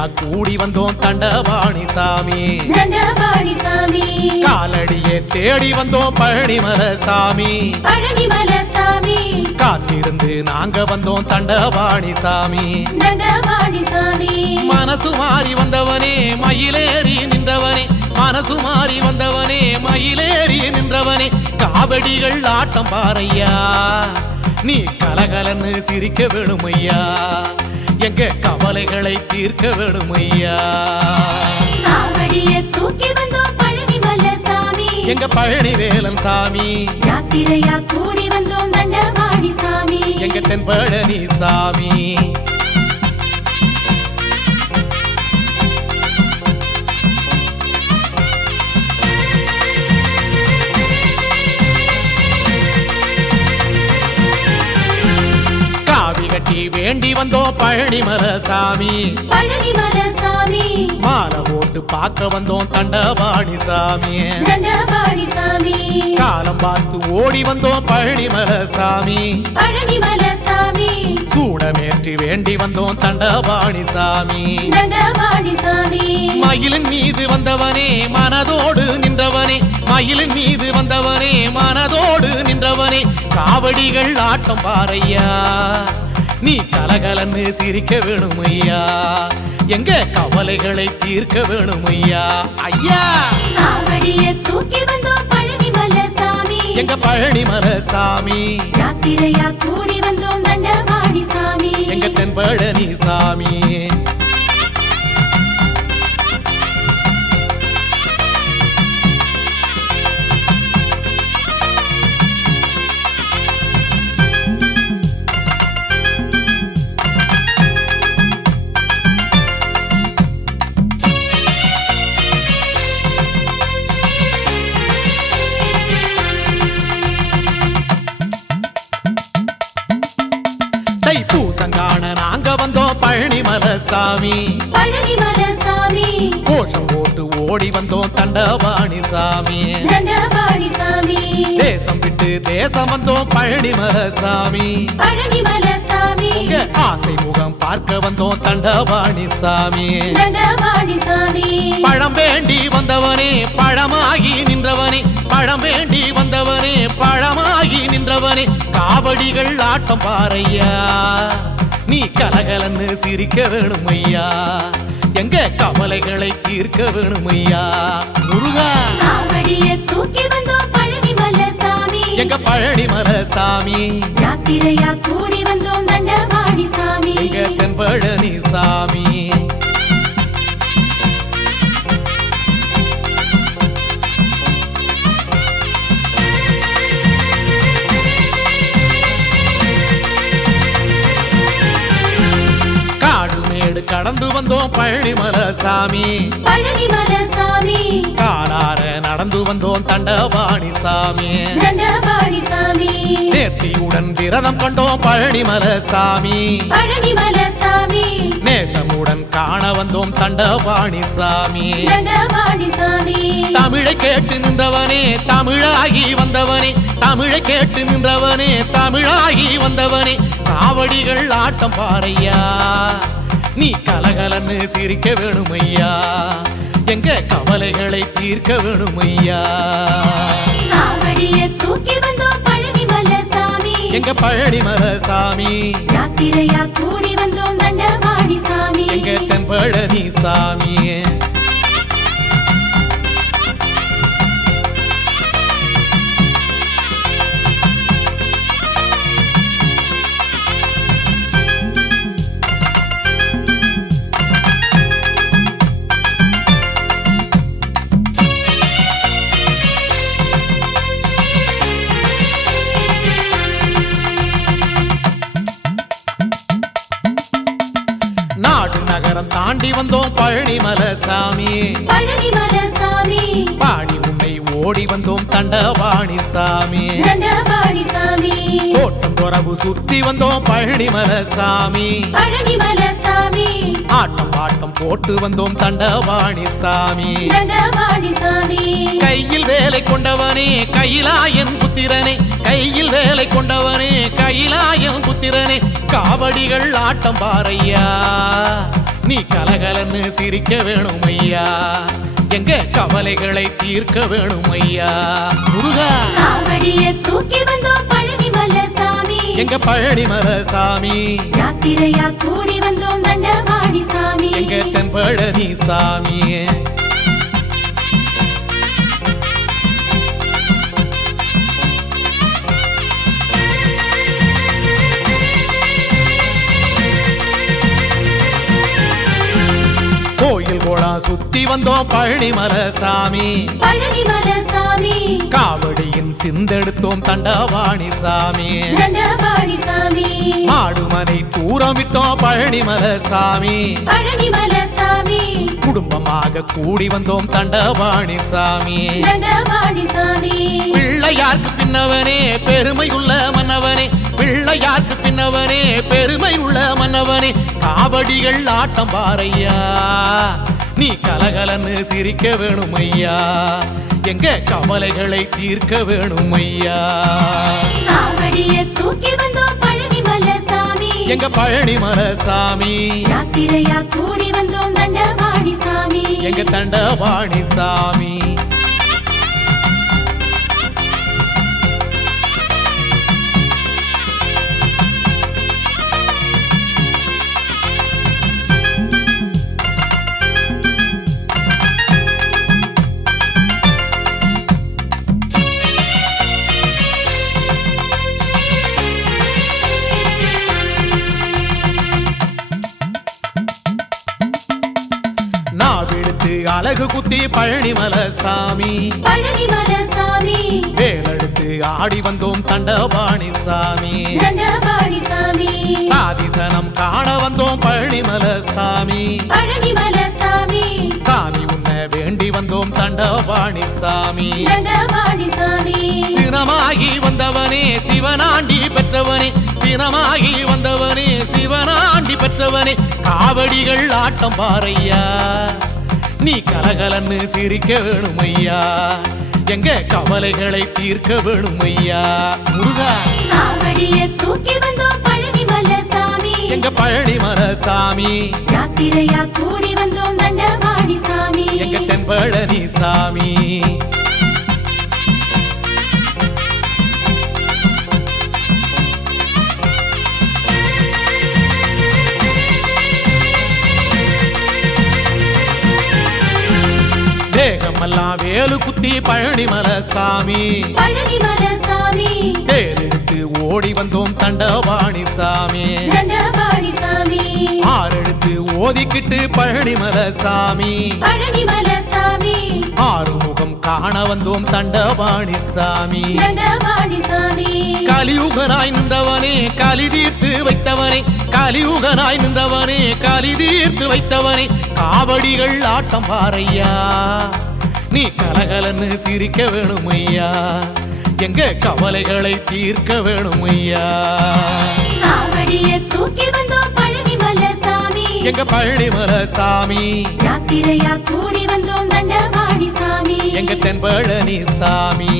யாத்திரையா கூடி வந்தோம் தண்டபாணி சாமி. காலடியே தேடி வந்தோம் பழனிமல சாமி. காத்திருந்து நாங்க வந்தோம் தண்டபாணி சாமி. மனசு மாறி வந்தவனே மயிலேறி நின்றவனே. மனசு மாறி வந்தவனே மயிலேறி நின்றவனே. காவடிகள் ஆட்டம் பாறையா. நீ கலகலன்னு சிரிக்க வேணுமையா. எங்க கவலைகளை தீர்க்க பழனிமல சாமி எங்க பழனி வேலன் சாமி. யாத்திரையா கூடி வந்தோம் தண்டபாணி சாமி. எங்க தென்பழனி சாமி. கட்டி வேண்டி வந்தோம் பழனிமல சாமி. பழனிமல சாமி மாலை போட்டு பார்க்க வந்தோம் தண்டபாணி சாமி தண்டபாணி சாமி காலம் பார்த்து ஓடி வந்தோம் பழனிமல சாமி பழனிமல சாமி சூடமேற்றி வேண்டி வந்தோம் தண்டபாணி சாமி தண்டபாணி சாமி மயிலின் மீது வந்தவனே மனதோடு நின்றவனே. மயிலின் மீது வந்தவனே மனதோடு நின்றவனே. காவடிகள் ஆட்டம் பாறையா. நீ கலகலன்னு சிரிக்க வேணுமையா? எங்க கவலைகளை தீர்க்க வேணுமையா? ஐயா! காவடிய தூக்கி வந்தோம் பழனிமல சாமி எங்க பழனிமல சாமி யாத்திரையா கூடி வந்தோம் தண்டபாணி சாமி. எங்க தென்பழனி சாமி. சாமி சாமி கோஷம் போட்டு ஓடி வந்தோம் தண்டபாணி சாமி சாமி தேசம் விட்டு தேசம் வந்தோம் பழனிமல சாமி சாமி ஆசை முகம் பார்க்க வந்தோம் தண்டபாணி சாமி சாமி பழம் வேண்டி வந்தவனே பழமாகி நின்றவனே. பழம் வேண்டி வந்தவனே பழமாகி நின்றவனே. காவடிகள் ஆட்டம் பாறையா. நீ கலகலன்னு சிரிக்க வேணுமையா? எங்க கவலைகளை தீர்க்க வேணுமையா? முருகா. காவடிய தூக்கி வந்தோம் பழனிமல சாமி எங்க பழனிமல சாமி யாத்திரையா கூடி வந்தோம் தண்டபாணி சாமி. எங்க தென்பழனி சாமி. வந்தோம் பழனிமல சாமி பழனிமல சாமி காலார நடந்து வந்தோம் தண்டபாணி சாமி தண்டபாணி சாமி நேர்த்தியுடன் விரதம் கண்டோம் பழனிமல சாமி பழனிமல சாமி நேசமுடன் காண வந்தோம் தண்டபாணி சாமி தமிழை கேட்டு நின்றவனே தமிழாகி வந்தவனே தமிழை கேட்டு நின்றவனே தமிழாகி வந்தவனே. காவடிகள் ஆட்டம் பாறையா. நீ கலகலன்னு சிரிக்க வேணுமையா? எங்க கவலைகளை தீர்க்க வேணுமையா? காவடிய தூக்கி வந்தோம் பழனிமல சாமி எங்க பழனிமல சாமி யாத்திரையா கூடி வந்தோம் தண்டபாணி சாமி. எங்க தென்பழனி சாமி? நாடு நகரம் தாண்டி வந்தோம் பழனிமல சாமி. பழனிமல சாமி. பாடி உன்னை ஓடி வந்தோம் தண்டபாணி சாமி. தண்டபாணி சாமி. தோட்டம் துறவு சுற்றி வந்தோம் பழனிமல சாமி. பழனிமல ஆட்டம் பாட்டம் போட்டு வந்தோம் தண்டபாணி சாமி. கையில் வேலை கொண்டவனே கையிலாயன் புத்திரனே. கையில் வேலை கொண்டவனே கையிலாயன் புத்திரனே. காவடிகள் ஆட்டம் பாறையா. நீ கலகலன்னு சிரிக்க வேணும் ஐயா எங்க கவலைகளை தீர்க்க வேணும் ஐயா முருகா தூக்கி வந்தோம் பழனிமலை சாமி எங்க பழனிமல சாமி யாத்திரையா கூடி வந்தோம் தண்டபாணி சாமி சுத்தி வந்தோம் பழனிமல சாமி. சாமி காவடியின் சிந்தெடுத்தோம் தண்டவாணி சாமி சாமி மாடுமனை தூரமிட்டோம் பழனிமல சாமி சாமி குடும்பமாக கூடி வந்தோம் தண்டவாணி சாமி சாமி பிள்ளையார்க்கு பின்னவனே பெருமை உள்ள மன்னவனே. பிள்ளையார்க்கு பின்னவனே பெருமை உள்ள மன்னவனே. காவடிகள் ஆட்டம் பாறையா. நீ கலகலன்னு சிரிக்க வேணும் ஐயா எங்க கவலைகளை தீர்க்க வேணும் ஐயா தூக்கி வந்தோம் பழனிமலை சாமி எங்க பழனிமல சாமி யாத்திரையா கூடி வந்தோம் தண்டபாணி சாமி. எங்க தண்டவாணி சாமி? அழகு குத்தி பழனிமல சாமி. பழனிமலை சாமி. வேலெடுத்து ஆடி வந்தோம் தண்டபாணி சாமி. தண்டபாணி சாமி. சாதிசனம் காண வந்தோம் பழனிமல சாமி. பழனிமலை சாமி. சாமி உன்னை வேண்டி வந்தோம் தண்டபாணி சாமி. சினமாகி வந்தவனே சிவனாண்டி பெற்றவனே. சினமாகி வந்தவனே சிவனாண்டி பெற்றவனே. காவடிகள் ஆட்டம் பாறையா நீ கலகலன்னு சிரிக்க வேணும் ஐயா எங்க கவலைகளை தீர்க்க வேணும் ஐயா முருகா தூக்கி வந்தோம் பழனிமலை சாமி எங்க பழனிமல சாமி யாத்திரையா கூடி வந்தோம் தண்டபாணி சாமி. எங்க தென்பழனி சாமி. தேகமெல்லாம் வேலு குத்தி பழனிமல சாமி. பழனிமலை சாமி. தேரெடுத்து ஓடி வந்தோம் தண்டபாணி சாமி. தண்டபாணி சாமி. ஆறெடுத்து ஓதிக்கிட்டு பழனிமல சாமி. பழனிமலை சாமி. ஆறுமுகம் காண வந்தோம் தண்டபாணி சாமி. தண்டபாணி சாமி. கலியுகனாய் நின்றவனே கலி தீர்த்து வைத்தவனே. கலியுகனாய் நின்றவனே கலி தீர்த்து வைத்தவனே. காவடிகள் ஆட்டம் பாறையா. நீ கலகலன்னு சிரிக்க வேணும் ஐயா எங்க கவலைகளை தீர்க்க வேணும் ஐயா தூக்கி வந்தோம் பழனிமலை சாமி எங்க பழனிமல சாமி யாத்திரையா கூடி வந்தோம் தண்டபாணி சாமி. எங்க தென்பழனி சாமி?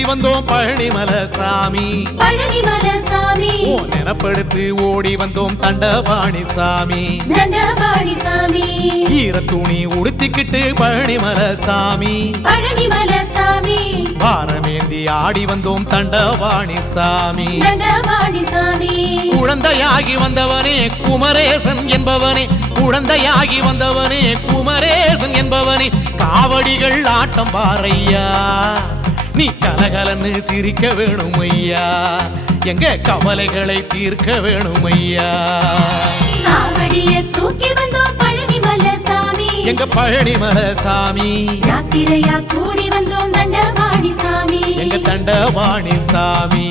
பூசி வந்தோம் பழனிமல சாமி. பழனிமலை சாமி. நினப்படுத்து ஓடி வந்தோம் தண்டபாணி சாமி. தண்டபாணி சாமி. ஈர துணி உடுத்திக்கிட்டு பழனிமல சாமி. பழனிமலை சாமி. பாரமேந்தி ஆடி வந்தோம் தண்டபாணி சாமி. தண்டபாணி சாமி. குழந்தையாகி வந்தவனே குமரேசன் என்பவனே. குழந்தையாகி வந்தவனே குமரேசன் என்பவனே. காவடிகள் ஆட்டம் பாறையா நீ கலகலன்னு சிரிக்க வேணும் ஐயா எங்க கவலைகளை தீர்க்க வேணும் ஐயா தூக்கி வந்தோம் பழனிமலை சாமி எங்க பழனிமலை சாமி யாத்திரையா கூடி வந்தோம் தண்டபாணி சாமி. எங்க தண்டவாணி சாமி.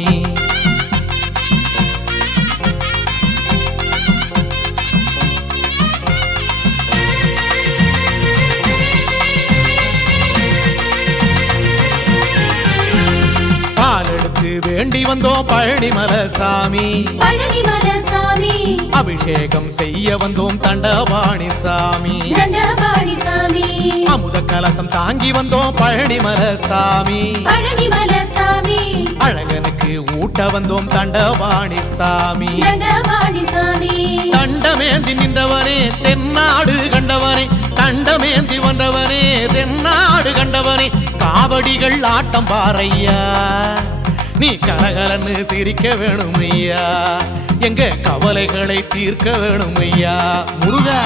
வேண்டி வந்தோம் பழனிமலை சாமி. அபிஷேகம் செய்ய வந்தோம் தண்டபாணி சாமி அமுத கலசம் தாங்கி வந்தோம் பழனிமலை சாமி அழகனுக்கு ஊட்ட வந்தோம் தண்டபாணி சாமி தண்டமேந்தி நின்றவனே தென்னாடு கண்டவனே. தண்டமேந்தி வந்தவனே தென்னாடு கண்டவனே. காவடிகள் ஆட்டம் பாறையா. நீ கலகலன்னு சிரிக்க வேணும் ஐயா எங்க கவலைகளை தீர்க்க வேணும் ஐயா முருகா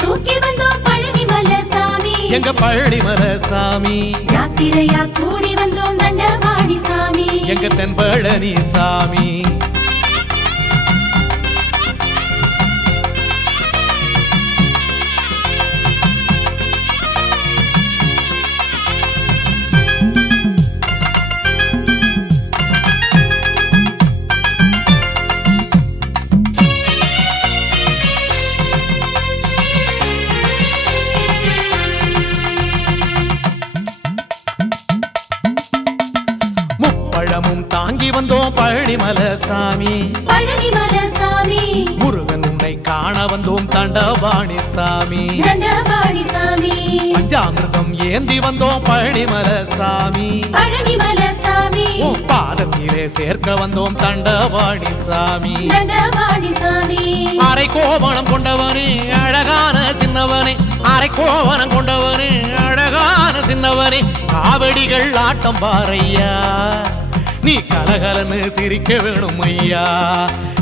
தூக்கி வந்தோம் பழனிமலை சாமி எங்க பழனிமலை சாமி யாத்திரையா கூடி வந்தோம் தண்டபாணி சாமி. எங்க தென்பழனி சாமி. சாமி. பஞ்சாமிர்தம் ஏந்தி வந்தோம் பழனிமலை சாமி. பாதத்திலே சேர்க்க வந்தோம் தண்டவாணி சாமி. அரை கோவணம் கொண்டவனே அழகான சின்னவனே. அரை கோவணம் கொண்டவனே அழகான சின்னவனே. காவடிகள் ஆட்டம் பாறையா நீ கலகலன்னு சிரிக்க வேணும் ஐயா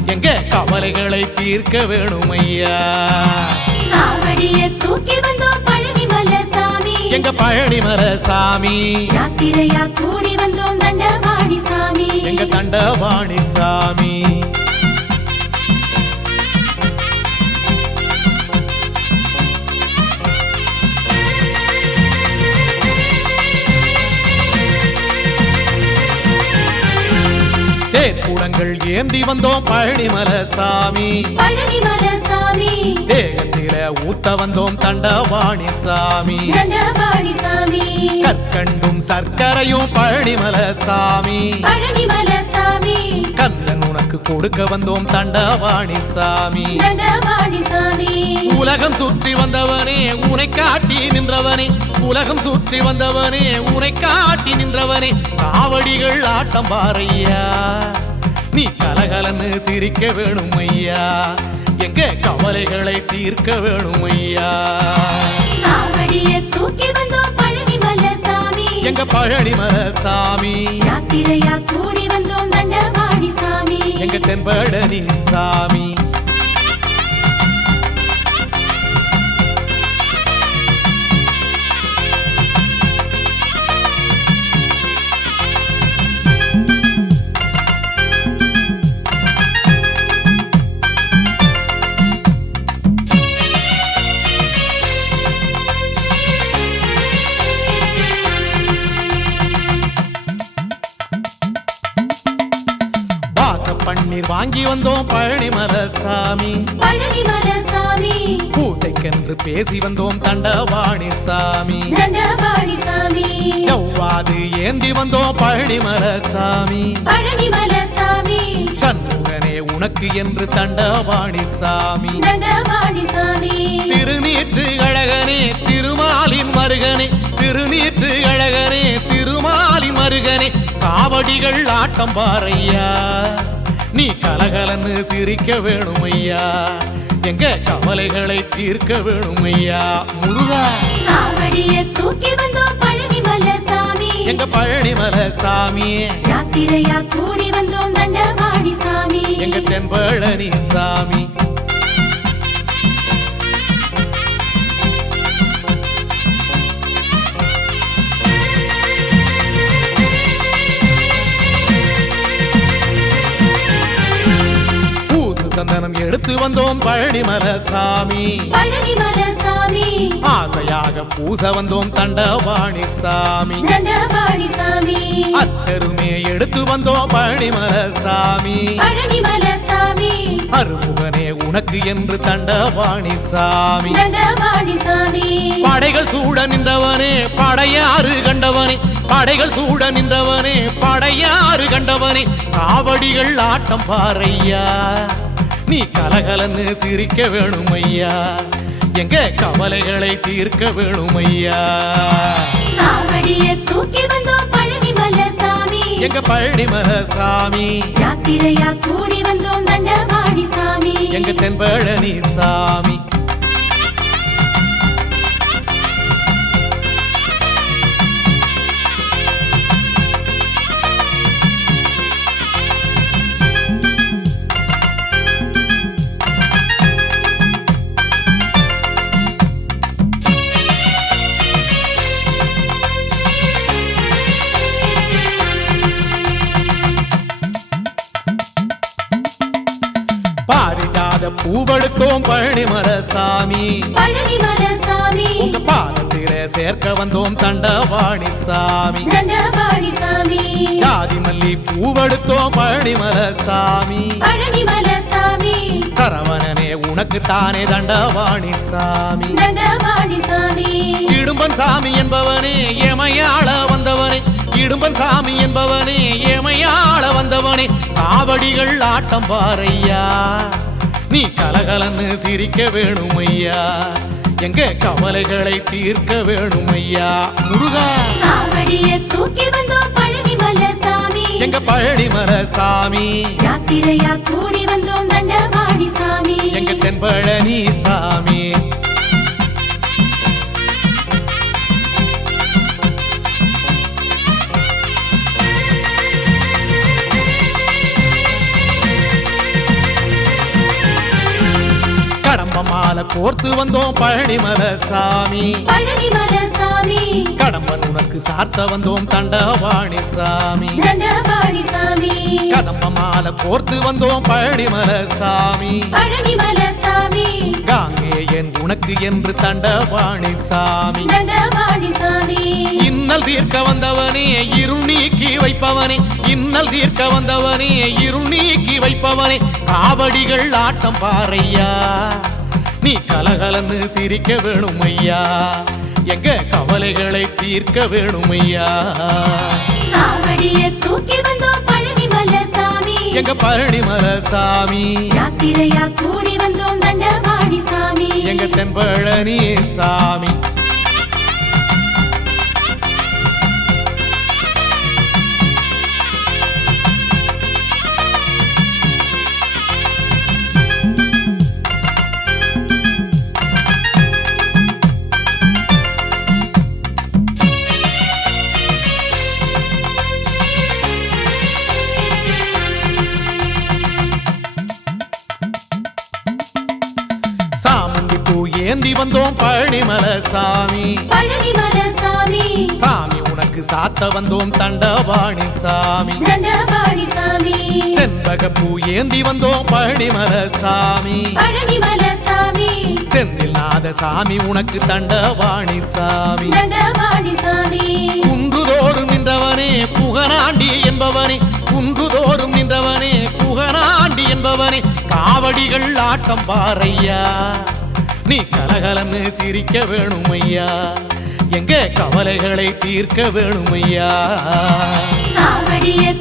எங்க கவலைகளை தீர்க்க வேணும் ஐயா எங்க பழனிமலை சாமி யாத்திரையா கூடி வந்தோம் தண்டபாணி சாமி எங்க தண்டவாணி சாமி தேர்குடங்கள் ஏந்தி வந்தோம் பழனிமலை சாமி பழனிமலை சாமி தேகத்தில ஊத்த வந்தோம் தண்டபாணி சாமி. கற்கண்டும் சர்க்கரையும் பழனிமலை சாமி. கந்தன் உனக்கு கொடுக்க வந்தோம் தண்டபாணி சாமி. உலகம் சுற்றி வந்தவனே உனை காட்டி நின்றவனே. உலகம் சுற்றி வந்தவனே உனை காட்டி நின்றவனே. காவடிகள் ஆட்டம் பாறையா நீ கலகலன்னு சிரிக்க வேணும் ஐயா. எங்க கவலைகளை தீர்க்க வேணும் ஐயா. தூக்கி வந்தோம் பழனிமலை சாமி எங்க பழனிமலை சாமி யாத்திரையா கூடி வந்தோம் தண்டபாணி சாமி. எங்க தென்பழனி சாமி. வந்தோம் பழனிமலை சாமி பழனிமலை சாமி பூசைக்கென்று பேசி வந்தோம் தண்டவாணி சாமி தண்டபாணி சாமி செவ்வாது ஏந்தி வந்தோம் பழனிமலை சாமி பழனிமலை சாமி சண்முகனே உனக்கு என்று தண்டவாணி சாமி தண்டபாணி சாமி திருநீற்று அழகனே திருமாலின் மருகனே. திருநீற்று அழகனே திருமாலின் மருகனே. காவடிகள் ஆட்டம் பாறையா. நீ கலகலன்னு சிரிக்க வேணும் ஐயா எங்க கவலைகளை தீர்க்க வேணும் ஐயா முருகா தூக்கி வந்தோம் பழனிமலை சாமி எங்க பழனிமலை சாமி யாத்திரையா கூடி வந்தோம் தண்டபாணி சாமி. எங்க தென்பழனி சாமி. சந்தனம் எடுத்து வந்தோம் பழனிமல சாமி. பழனிமலை சாமி ஆசையாக பூச வந்தோம் தண்டபாணி சாமி. அத்தருமே எடுத்து வந்தோம் பழனிமல சாமி. பழனிமலை சாமி அருமுகனே உனக்கு என்று தண்டபாணி சாமி. படைகள் சூட நின்றவனே படையாறு கண்டவனே. படைகள் சூட நின்றவனே படையாறு கண்டவனே. காவடிகள் ஆட்டம் பாறையா நீ கலகலன்னு சிரிக்க வேணும் ஐயா எங்க கவலைகளை தீர்க்க வேணும் ஐயா தூக்கி வந்தோம் பழனிமலை சாமி. எங்க பழனிமல சாமி. யாத்திரையா கூடி வந்தோம் தண்டபாணி சாமி. எங்க தென்பழனி சாமி. பூவெடுத்தோம் பழனிமல சாமி. உங்க பாதத்தில சேர்க்க வந்தோம் தண்டவாணி சாமி. ஜாதி மல்லி பூவெடுத்தோம் பழனிமல சாமி. சரவணனே உனக்கு தானே தண்டவாணி சாமி. இடும்பன் சாமி என்பவனே எமையாள வந்தவனே. இடும்பன் சாமி என்பவனே எமையாள வந்தவனே. காவடிகள் ஆட்டம் பாறையா நீ கலகலன்னு சிரிக்க வேணும் ஐயா எங்க கவலைகளை தீர்க்க வேணும் ஐயா முருகா தூக்கி வந்தோம் பழனிமலை சாமி எங்க பழனிமல சாமி யாத்திரையா கூடி வந்தோம் தண்டபாணி சாமி. எங்க தென்பழனி சாமி? கோர்த்து வந்தோம் பழனிமல சாமி. பழனிமலை சாமி கடம்பன் உனக்கு சார்த்த வந்தோம் தண்டவாணி சாமி. தண்டபாணி சாமி. கதம்ப மாலை கோர்த்து வந்தோம் பழனிமல சாமி. பழனிமலை சாமி காங்கேயன் உனக்கு என்று தண்டவாணி சாமி. தண்டபாணி சாமி. இன்னல் தீர்க்க வந்தவனே இருள் நீக்கி வைப்பவனே. இன்னல் தீர்க்க வந்தவனே இருள் நீக்கி வைப்பவனே. காவடிகள் ஆட்டம் பாறையா. நீ கலகலன்னு சிரிக்க வேணும் ஐயா எங்க கவலைகளை தீர்க்க வேணும் ஐயா தூக்கி வந்தோம் பழனிமலை சாமி எங்க பழனிமல சாமி யாத்திரையா கூடி வந்தோம் தண்டபாணி சாமி. எங்க தென்பழனி சாமி. ஏந்தி வந்தோம் பழனிமல சாமி. பழனிமலை சாமி சாமி உனக்கு சாத்த வந்தோம் தண்டவாணி சாமி. தண்டபாணி சாமி. செண்பக பூ ஏந்தி வந்தோம் பழனிமல சாமி. பழனிமலை சாமி செந்தில் நாத சாமி உனக்கு தண்டவாணி சாமி. தண்டபாணி சாமி. குன்றுதோறும் நின்றவனே புகனாண்டி என்பவனே. குன்றுதோறும் நின்றவனே புகனாண்டி என்பவனே. காவடிகள் ஆட்டம் பாறையா நீ கலகலன்னு சிரிக்க வேணும் ஐயா எங்க கவலைகளை தீர்க்க வேணும் ஐயா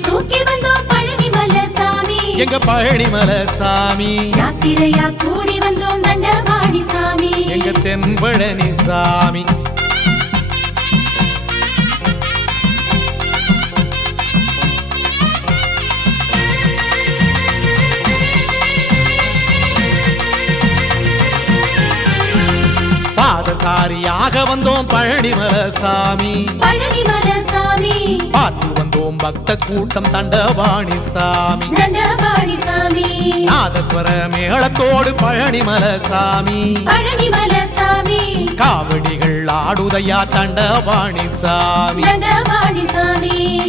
தூக்கி வந்தோம் பழனிமலை சாமி. எங்க பழனிமல சாமி? யாத்திரையா கூடி வந்தோம் தண்டபாணி சாமி. எங்க தென்பழனி சாமி? பாதசாரியாக வந்தோம் பழனிமல சாமி பார்த்து வந்தோம் பக்த கூட்டம் தண்டபாணி சாமி நாதஸ்வர மேளத்தோடு பழனிமல சாமி காவடிகள் ஆடுதையா தண்டபாணி சாமி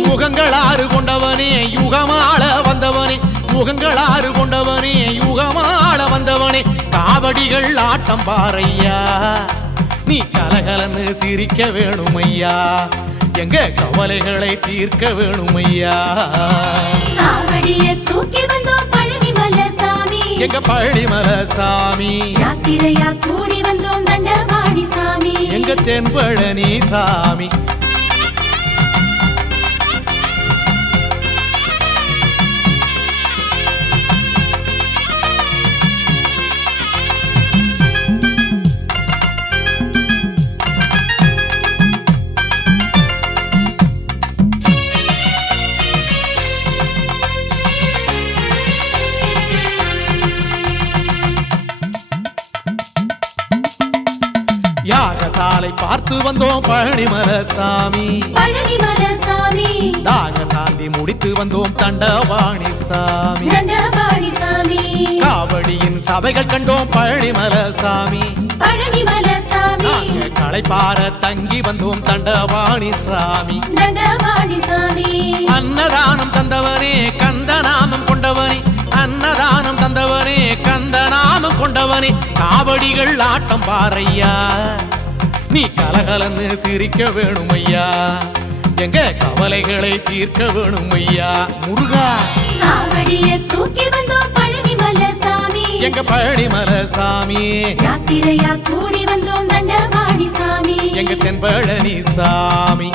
முகங்கள் ஆறு கொண்டவனே யுகமாள வந்தவனே. யுகங்களாறு கொண்டவனே யுகமாள வந்தவனே. காவடிகள் ஆட்டம் பாறையா. நீ கலகலன்னு சிரிக்க வேணும் ஐயா எங்க கவலைகளை தீர்க்க வேணும் ஐயா தூக்கி வந்தோம் பழனிமலை சாமி எங்க பழனிமல சாமி யாத்திரையா கூடி வந்தோம் தண்டபாணி சாமி. எங்க தென்பழனி சாமி? பார்த்து வந்தோம் பழனிமல சாமி பழனிமலை சாமி தாக சாந்தி முடித்து வந்தோம் தண்டபாணி சாமி காவடியின் சபைகள் கண்டோம் பழனிமல சாமி பழனிமலை சாமி நாங்க களைப்பார தங்கி வந்தோம் தண்டபாணி சாமி அன்னதானம் தந்தவனே கந்தநாமம் கொண்டவனே. அன்னதானம் தந்தவனே கந்தநாமம் கொண்டவனே. காவடிகள் ஆட்டம் பாறையா. நீ கலகலன்னு சிரிக்க வேணும் ஐயா எங்க கவலைகளை தீர்க்க வேணும் ஐயா முருகா தூக்கி வந்தோம் பழனிமலை சாமி எங்க பழனிமல சாமி யாத்திரையா கூடி வந்தோம் தண்டபாணி சாமி. எங்க தென்பழனி சாமி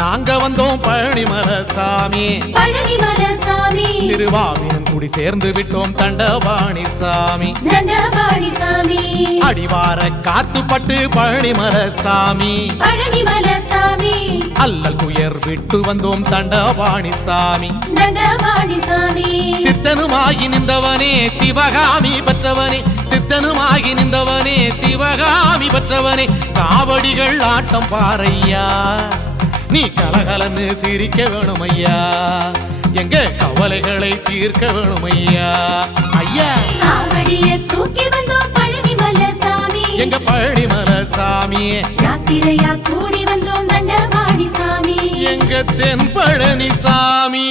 நாங்க வந்தோம் பழனிமல சாமி. பழனிமலை சாமி. திருவாவினம் குடி சேர்ந்து விட்டோம் தண்டபாணி சாமி. தண்டபாணி சாமி. அடிவார காத்துப்பட்டு பழனிமல சாமி. பழனிமலை சாமி. அல்லல் துயர் விட்டு வந்தோம் தண்டபாணி சாமி. தண்டபாணி சாமி. சித்தனுமாகி நின்றவனே சிவகாமி பெற்றவனே. சித்தனுமாகி நின்றவனே சிவகாமி பெற்றவனே. காவடிகள் ஆட்டம் பாறையா. நீ கலகலன்னு சிரிக்க வேணும் ஐயா எங்க கவலைகளை தீர்க்க வேணும் ஐயா! ஐயா தூக்கி வந்தோம் பழனிமலை சாமி. எங்க பழனிமல சாமி? யாத்திரையா கூடி வந்தோம் தண்டபாணி சாமி. எங்க தென்பழனி சாமி?